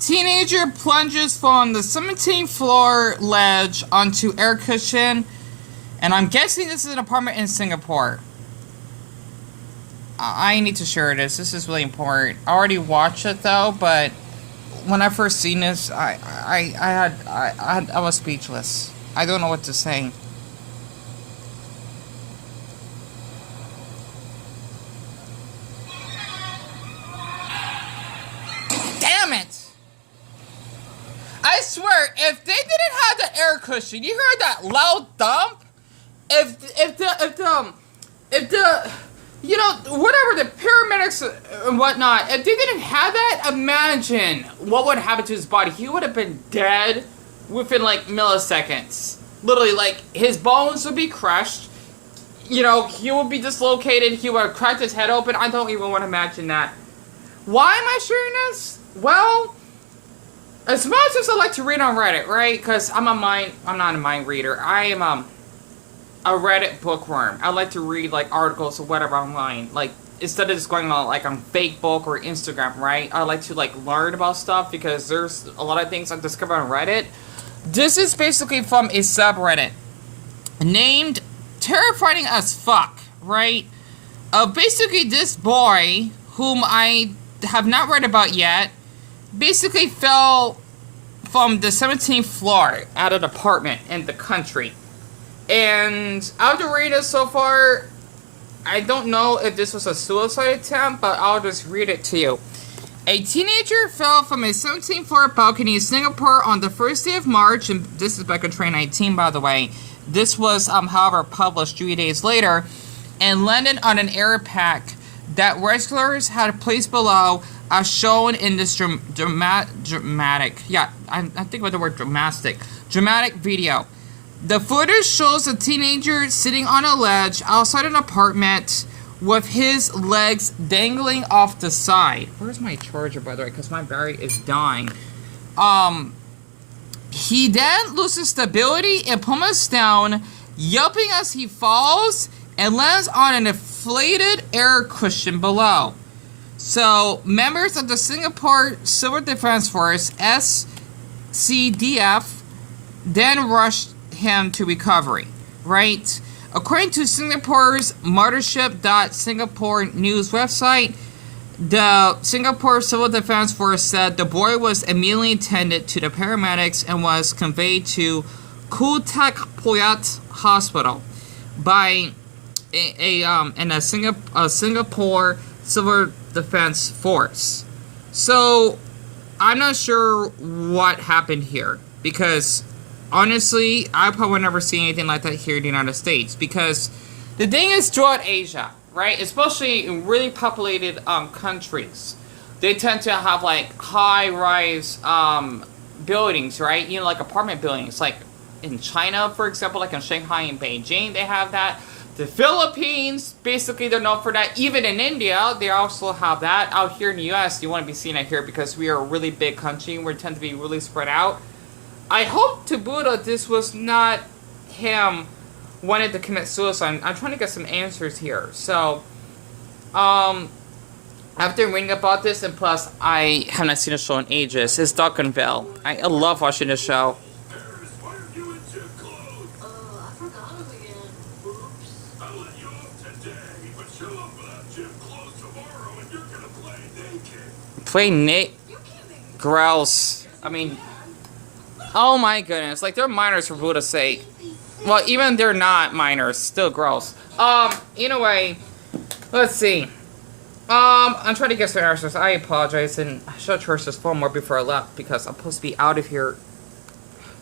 Teenager plunges from the 17th floor ledge onto air cushion. And I'm guessing this is an apartment in Singapore. I need to share this. This is really important. I already watched it though, but when I first seen this, I was speechless. I don't know what to say. Damn it! I swear, if they didn't have the air cushion, you heard that loud thump? If the you know, whatever, the paramedics and whatnot, if they didn't have that, imagine what would happen to his body. He would have been dead within like milliseconds. Literally, like, his bones would be crushed. You know, he would be dislocated. He would have cracked his head open. I don't even want to imagine that. Why am I sharing this? Well, as much as I like to read on Reddit, right? Because I'm not a mind reader. I am a Reddit bookworm. I like to read like articles or whatever online. Like, instead of just going on like on Facebook or Instagram, right? I like to like learn about stuff because there's a lot of things I discover on Reddit. This is basically from a subreddit named Terrifying as Fuck, right? Basically this boy, whom I have not read about yet, basically fell from the 17th floor at an apartment in the country. And after reading it so far, I don't know if this was a suicide attempt, but I'll just read it to you. A teenager fell from a 17th floor balcony in Singapore on the first day of March, and this is back in 2019, by the way. This was, however, published 3 days later, and landed on an air pack that rescuers had placed below, as shown in this dramatic, yeah, I think about the word dramatic video. The footage shows a teenager sitting on a ledge outside an apartment with his legs dangling off the side. Where's my charger, by the way? Because my battery is dying. He then loses stability and plummets down, yelping as he falls, and lands on an inflated air cushion below. So, members of the Singapore Civil Defense Force, SCDF, then rushed him to recovery, right? According to Singapore's Mothership.Singapore news website, the Singapore Civil Defense Force said the boy was immediately attended to the paramedics and was conveyed to Kutak Poyat Hospital by a Singapore Civil Defense Force. So I'm not sure what happened here, because honestly, I probably would never see anything like that here in the United States, because the thing is, throughout Asia, right, especially in really populated countries, they tend to have like high-rise buildings, right? You know, like apartment buildings. Like in China, for example, like in Shanghai and Beijing, they have that. The Philippines, basically, they're known for that. Even in India, they also have that. Out here in the U.S., you want to be seeing it here because we are a really big country and we tend to be really spread out. I hope to Buddha this was not him wanted to commit suicide. I'm trying to get some answers here. So, after reading about this, and plus, I have not seen a show in ages, it's Duncanville. I love watching the show. Play Nate Grouse. I mean, oh my goodness. Like, they're minors for Buddha's sake. Well, even they're not minors, still gross. Anyway, let's see. I'm trying to get some answers. I apologize, and I should have charged this phone more before I left because I'm supposed to be out of here.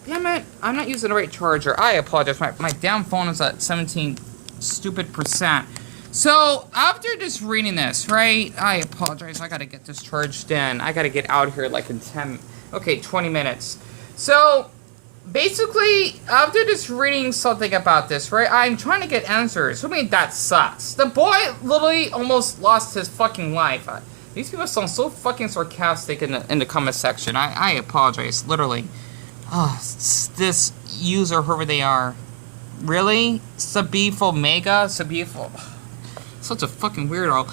Damn it, I'm not using the right charger. I apologize. My damn phone is at 17 stupid %. So, after just reading this, right, I apologize, I gotta get this charged in. I gotta get out of here like in 20 minutes. So, basically, after just reading something about this, right, I'm trying to get answers. I mean, that sucks. The boy literally almost lost his fucking life. These people sound so fucking sarcastic in the comment section. I apologize, literally. Oh, this user, whoever they are. Really? Sabifo Mega? Sabifo... Such a fucking weirdo.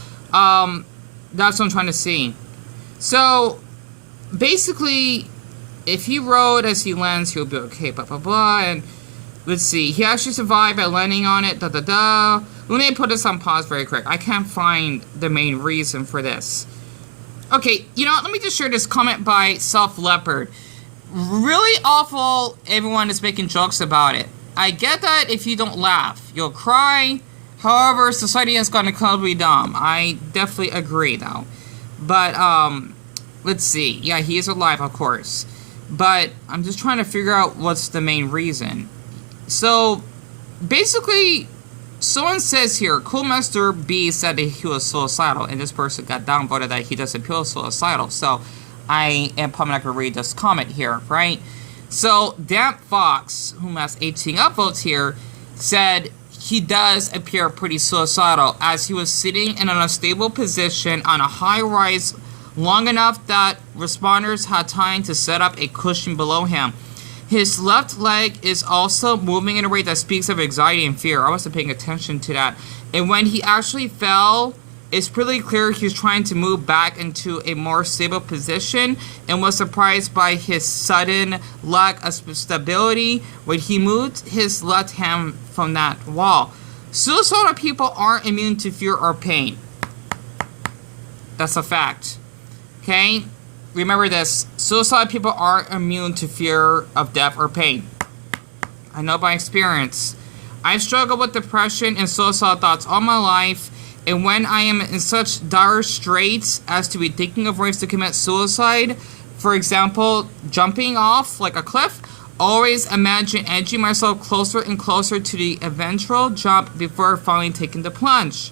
That's what I'm trying to see. So, basically, if he rode as he lands, he'll be okay, blah, blah, blah, and let's see, he actually survived by landing on it, da, da, da. Let me put this on pause very quick. I can't find the main reason for this. Okay, you know, let me just share this comment by Self Leopard. Really awful, everyone is making jokes about it. I get that if you don't laugh, you'll cry. However, society has gone incredibly dumb. I definitely agree, though. But, let's see. Yeah, he is alive, of course. But I'm just trying to figure out what's the main reason. So, basically, someone says here, Cool Master B said that he was suicidal, and this person got downvoted that he doesn't feel suicidal. So, I am probably not going to read this comment here, right? So, Damp Fox, who has 18 upvotes here, said he does appear pretty suicidal, as he was sitting in an unstable position on a high rise long enough that responders had time to set up a cushion below him. His left leg is also moving in a way that speaks of anxiety and fear. I wasn't paying attention to that. And when he actually fell, it's pretty clear he was trying to move back into a more stable position and was surprised by his sudden lack of stability when he moved his left hand from that wall. Suicidal people aren't immune to fear or pain. That's a fact. Okay? Remember this. Suicidal people aren't immune to fear of death or pain. I know by experience. I've struggled with depression and suicidal thoughts all my life. And when I am in such dire straits as to be thinking of ways to commit suicide, for example, jumping off like a cliff, always imagine edging myself closer and closer to the eventual jump before finally taking the plunge.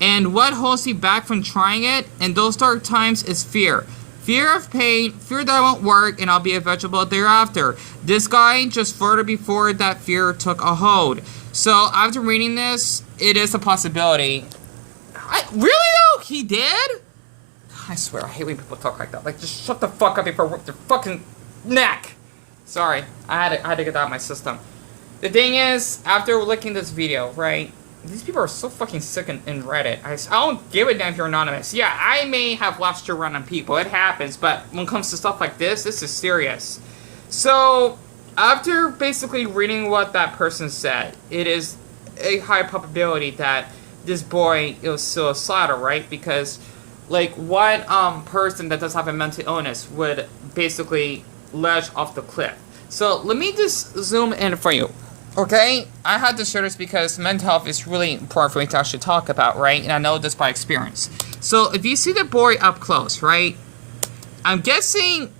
And what holds me back from trying it in those dark times is fear. Fear of pain, fear that I won't work and I'll be a vegetable thereafter. This guy just further before that fear took a hold. So after reading this, it is a possibility. Really though? He did? I swear, I hate when people talk like that. Like, just shut the fuck up before I rip their fucking neck. Sorry, I had to get that out of my system. The thing is, after looking at this video, right? These people are so fucking sick in Reddit. I don't give a damn if you're anonymous. Yeah, I may have lost your run on people. It happens. But when it comes to stuff like this is serious. So, after basically reading what that person said, it is a high probability that this boy is suicidal, right? Because, like, what person that does have a mental illness would basically ledge off the cliff? So, let me just zoom in for you. Okay, I had to share this because mental health is really important for me to actually talk about, right? And I know this by experience. So, if you see the boy up close, right? I'm guessing,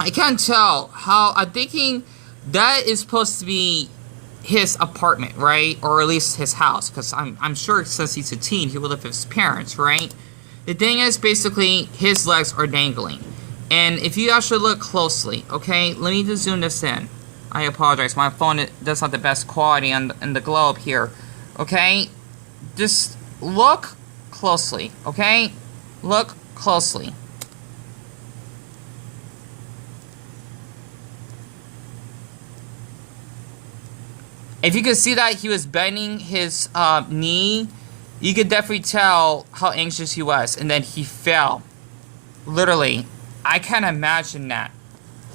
I can't tell how, I'm thinking that is supposed to be his apartment, right? Or at least his house, because I'm sure since he's a teen, he will live with his parents, right? The thing is, basically, his legs are dangling. And if you actually look closely, okay, let me just zoom this in. I apologize, my phone does have the best quality on the globe here, okay? Just look closely, okay? Look closely. If you could see that he was bending his knee, you could definitely tell how anxious he was, and then he fell. Literally, I can't imagine that.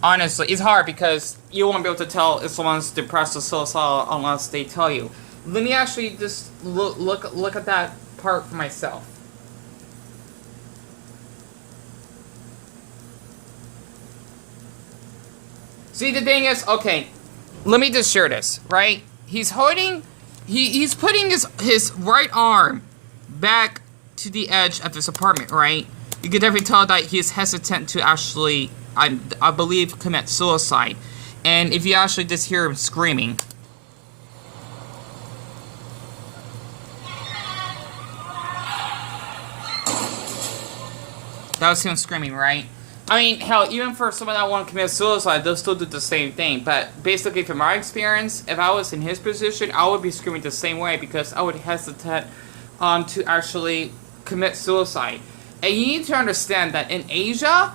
Honestly, it's hard because you won't be able to tell if someone's depressed or suicidal unless they tell you. Let me actually just look at that part for myself. See, the thing is, okay, let me just share this, right? He's holding, he's putting his right arm back to the edge of his apartment, right? You can definitely tell that he's hesitant to actually, I believe, commit suicide. And if you actually just hear him screaming. That was him screaming, right? I mean, hell, even for someone that want to commit suicide, they'll still do the same thing. But basically, from my experience, if I was in his position, I would be screaming the same way because I would hesitate to actually commit suicide. And you need to understand that in Asia,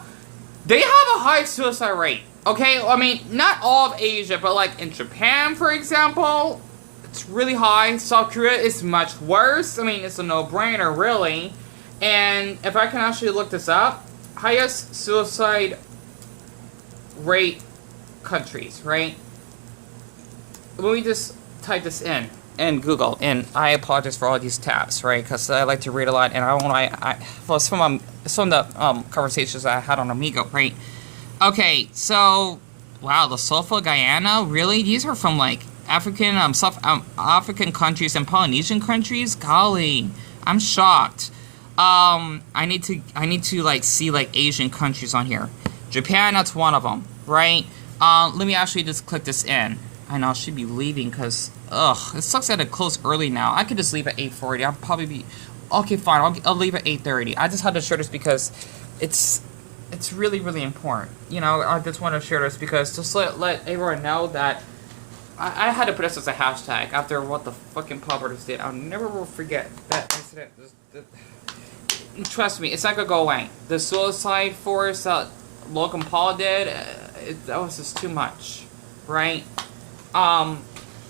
they have a high suicide rate. Okay, I mean, not all of Asia, but like in Japan, for example, it's really high. South Korea is much worse. I mean, it's a no-brainer, really. And if I can actually look this up, highest suicide rate countries, right? Let me just type this in Google, and I apologize for all these tabs, right? Because I like to read a lot, and well, some of the conversations I had on Amigo, right? Okay, so wow, Lesotho, Guyana, really? These are from like African, South African countries and Polynesian countries. Golly, I'm shocked. I need to like see like Asian countries on here. Japan, that's one of them, right? Let me actually just click this in. I know I should be leaving because, ugh, it sucks that it closed early now. I could just leave at 8:40. I'll probably be, okay, fine. I'll leave at 8:30. I just had to share this because it's really, really important. You know, I just want to share this because just let everyone know that I had to put this as a hashtag after what the fucking poppers did. I'll never will forget that incident. Trust me, it's not gonna go away. The suicide force that Logan Paul did, that was just too much, right?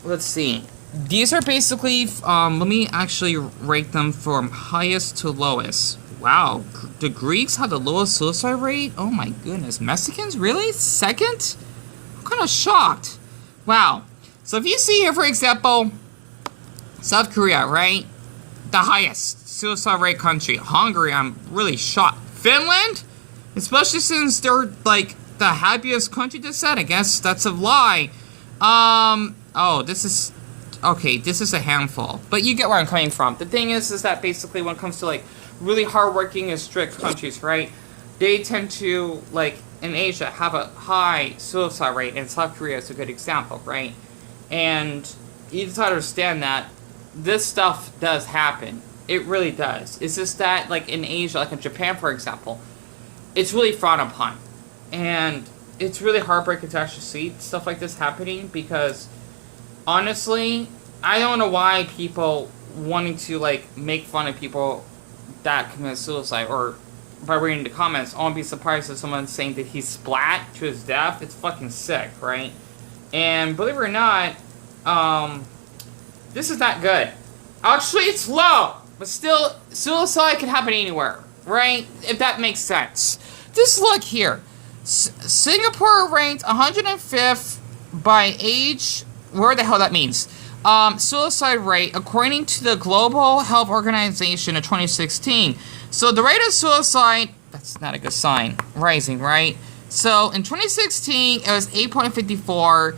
Let's see. These are basically, let me actually rate them from highest to lowest. Wow, the Greeks have the lowest suicide rate? Oh my goodness, Mexicans, really? Second? I'm kind of shocked. Wow. So if you see here, for example, South Korea, right? The highest suicide rate country. Hungary, I'm really shocked. Finland? Especially since they're, like, the happiest country to set. I guess that's a lie. Oh, this is... Okay, this is a handful. But you get where I'm coming from. The thing is that basically when it comes to, like, really hardworking and strict countries, right? They tend to, like, in Asia, have a high suicide rate. And South Korea is a good example, right? And you just understand that this stuff does happen. It really does. It's just that, like, in Asia, like in Japan, for example, it's really frowned upon. And it's really heartbreaking to actually see stuff like this happening because, honestly, I don't know why people wanting to, like, make fun of people that commit suicide, or by reading the comments, I won't be surprised if someone's saying that he splat to his death. It's fucking sick, right? And believe it or not, this is not good. Actually, it's low, but still, suicide can happen anywhere, right? If that makes sense. Just look here. Singapore ranked 105th by age, where the hell that means. Suicide rate, according to the Global Health Organization in 2016. So the rate of suicide, that's not a good sign, rising, right? So in 2016, it was 8.54,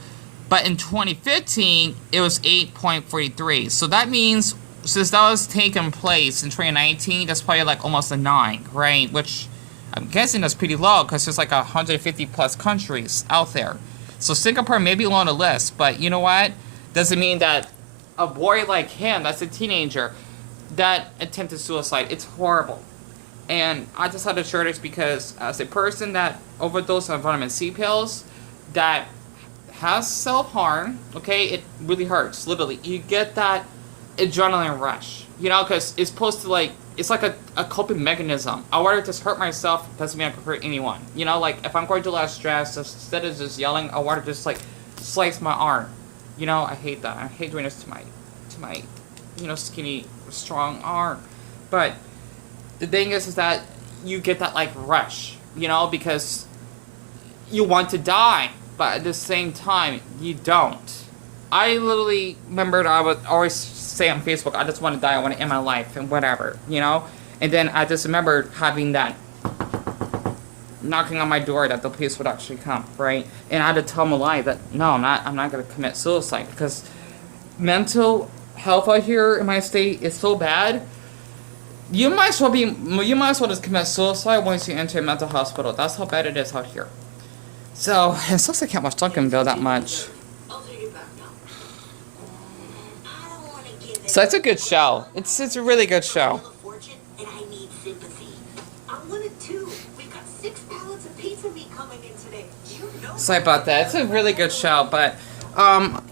but in 2015, it was 8.43. So that means, since that was taking place in 2019, that's probably like almost a 9, right? Which I'm guessing that's pretty low because there's like 150 plus countries out there. So Singapore may be low on the list, but you know what? Doesn't mean that a boy like him, that's a teenager, that attempted suicide. It's horrible. And I just had to share this because as a person that overdosed on vitamin C pills, that has self-harm, okay, it really hurts, literally. You get that adrenaline rush, you know, because it's supposed to, like, it's like a coping mechanism. I want to just hurt myself, doesn't mean I can hurt anyone. You know, like, if I'm going through a lot of stress, instead of just yelling, I want to just, like, slice my arm. You know, I hate that. I hate doing this to my, you know, skinny, strong arm. But the thing is that you get that, like, rush, you know, because you want to die, but at the same time, you don't. I literally remembered I would always say on Facebook, I just want to die, I want to end my life, and whatever, you know? And then I just remembered having that knocking on my door that the police would actually come, right? And I had to tell them a lie that, no, I'm not going to commit suicide, because mental health out here in my state is so bad. You might as well just commit suicide once you enter a mental hospital. That's how bad it is out here. So, it sucks I can't watch Duncanville that much. So it's a good show. It's a really good show. Sorry about that. It's a really good show, but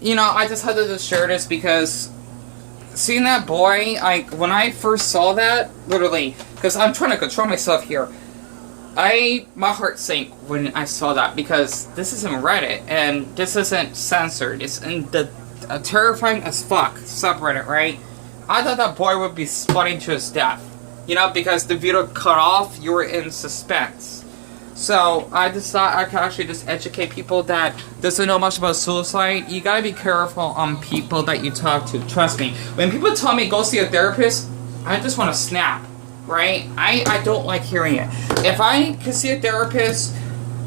you know, I just had to just share this because seeing that boy, when I first saw that, literally, because I'm trying to control myself here, my heart sank when I saw that, because this isn't Reddit and this isn't censored. It's in the terrifying as fuck subreddit, right? I thought that boy would be spotting to his death. You know, because the video cut off, you were in suspense. So I just thought I could actually just educate people that doesn't know much about suicide. You gotta be careful on people that you talk to. Trust me. When people tell me go see a therapist, I just want to snap, right? I don't like hearing it. If I could see a therapist,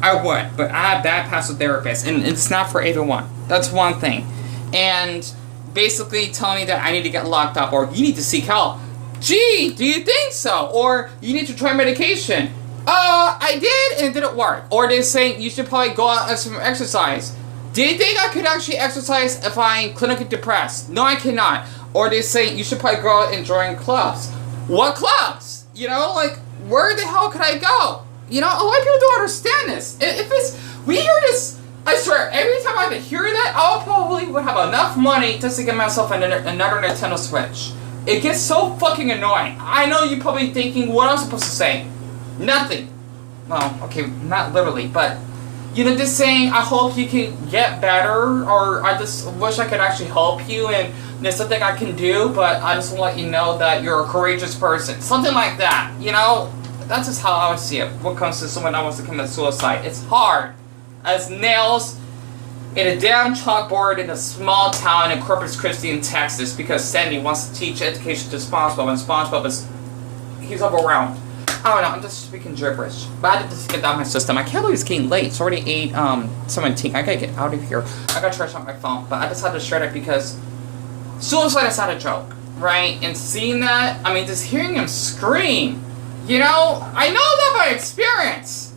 I would, but I have bad past with therapists, and it's not for everyone. That's one thing. And basically telling me that I need to get locked up, or you need to seek help. Gee, do you think so? Or you need to try medication. I did, and it didn't work. Or they're saying you should probably go out and some exercise. Do you think I could actually exercise if I'm clinically depressed? No, I cannot. Or they're saying you should probably go out and join clubs. What clubs? You know, like, where the hell could I go? You know, a lot of people don't understand this. If it's, we hear this, I swear, every time I have to hear that, I probably would have enough money just to get myself another Nintendo Switch. It gets so fucking annoying. I know you're probably thinking, what am I supposed to say? Nothing. Well, okay, not literally, but, you know, just saying, I hope you can get better, or I just wish I could actually help you, and there's something I can do, but I just want to let you know that you're a courageous person. Something like that, you know? That's just how I would see it when it comes to someone that wants to commit suicide. It's hard as nails in a damn chalkboard in a small town in Corpus Christi in Texas, because Sandy wants to teach education to SpongeBob, and SpongeBob is, he's overwhelmed. I don't know, I'm just speaking gibberish. But I had to just get down my system. I can't believe it's getting late. It's already 8:17. I gotta get out of here. I gotta charge up my phone. But I just had to share it because suicide is not a joke, right? And seeing that, I mean, just hearing him scream, you know, I know that by experience.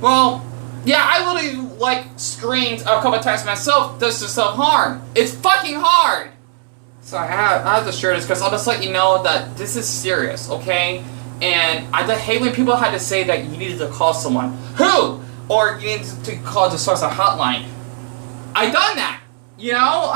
Well, yeah, I literally, like, screamed a couple times myself just to self-harm. It's fucking hard. So I have to share this because I'll just let you know that this is serious, okay? And I just hate when people had to say that you needed to call someone. Who? Or you needed to call the suicide hotline. I done that. You know,